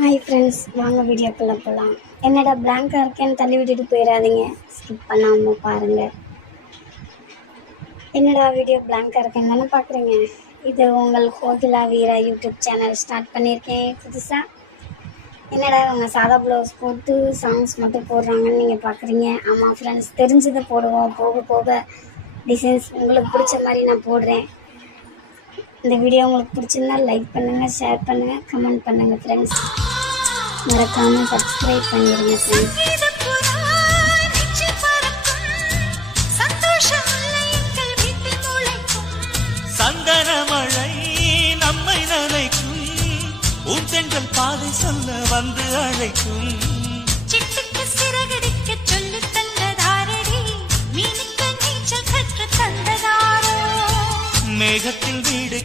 Hi friends, வாங்க வீடியோக்குள்ளே போகலாம். என்னடா பிளாங்காக இருக்கேன்னு தள்ளி விட்டுட்டு போயிடாதீங்க, ஸ்கிப் பண்ணாமல் பாருங்கள். என்னடா வீடியோ பிளாங்காக இருக்கேன்னு தானே பார்க்குறீங்க. இது உங்கள் கோகிலா வீரா யூடியூப் சேனல் ஸ்டார்ட் பண்ணியிருக்கேன் புதுசாக. என்னடா அவங்க சாதா ப்ளவுஸ் போட்டு சாங்ஸ் மட்டும் போடுறாங்கன்னு நீங்கள் பார்க்குறீங்க. ஆமாம் ஃப்ரெண்ட்ஸ், தெரிஞ்சதை போடுவோம். போக போக டிசைன்ஸ் உங்களுக்கு பிடிச்ச மாதிரி நான் போடுறேன். இந்த வீடியோ உங்களுக்கு பிடிச்சிருந்தா லைக் பண்ணுங்கள், ஷேர் பண்ணுங்கள், கமெண்ட் பண்ணுங்கள் ஃப்ரெண்ட்ஸ். மறக்காமல் சப்ஸ்கிரைப் பண்ணிடுங்க ஃப்ரெண்ட்ஸ். சந்தன மழை நம்மை நனைக்கும், ஊந்தென்றல் பாதை சொல்ல வந்து அழைக்கும். சிட்டுக்கு சிறகடிக்க சொல்லி தந்ததாரடி, மீனுக்கு நீச்சல் கற்று தந்ததாரோ. மேகத்தில் வீடு